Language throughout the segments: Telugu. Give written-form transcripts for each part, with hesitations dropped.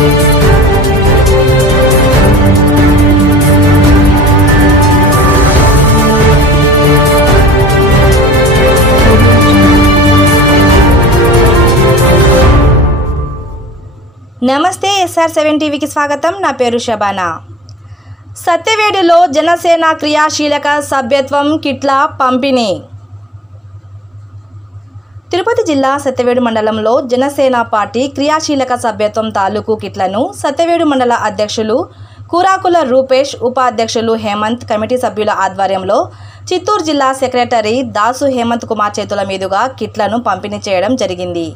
నమస్తే SR7 టీవీకి స్వాగతం. నా పేరు శబానా. సత్యవేడులో జనసేన క్రియాశీలక సభ్యత్వం కిట్ల పంపిణీ. తిరుపతి జిల్లా సత్యవేడు మండలంలో జనసేన పార్టీ క్రియాశీలక సభ్యత్వం తాలూకు కిట్లను సత్యవేడు మండల అధ్యక్షులు కూరాకుల రూపేష్, ఉపాధ్యక్షులు హేమంత్, కమిటీ సభ్యుల ఆధ్వర్యంలో చిత్తూరు జిల్లా సెక్రటరీ దాసు హేమంత్ కుమార్ చేతుల మీదుగా కిట్లను పంపిణీ చేయడం జరిగింది.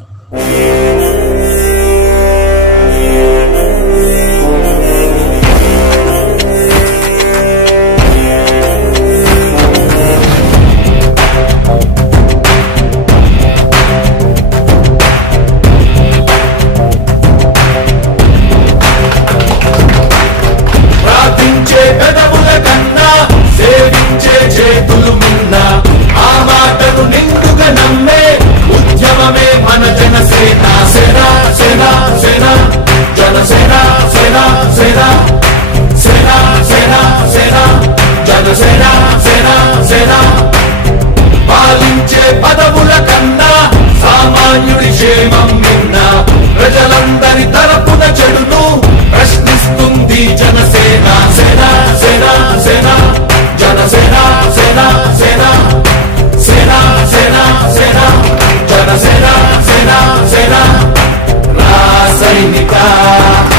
పాలించే పదవుల కన్నా సామాన్యుడి క్షేమం నిన్న ప్రజలందరి తరపున చెడును ప్రశ్నిస్తుంది జనసేన. సేన సేన సేన జనసేన సేన సేన సేన సేన సేన జనసేన సేన సేన. రాసైనిక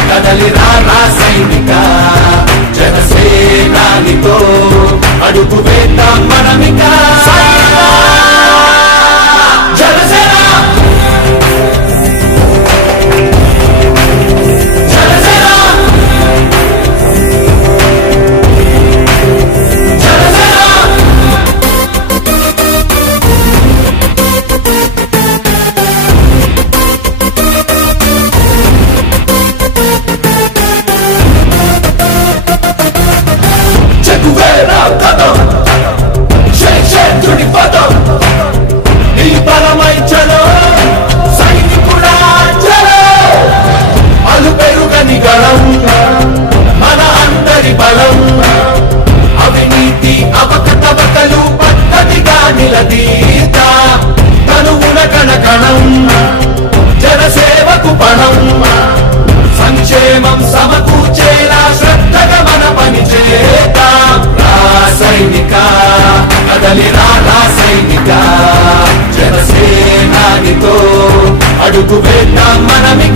కదలి రాసైనిక జనసేనానితో అడుగు వేద్దాం మనమిక. మన అందరి బలం అవినీతి అవకతవకలు పద్ధతిగా నిలదీత కనువున కణకణం జనసేవకు పణం సంక్షేమం సమకూర్చేలా శ్రద్ధగా మన పని చేద్దాం. రాసైనిక కదలి రాసైనిక జనసేనానితో అడుగు వేద్దాం మనమిక.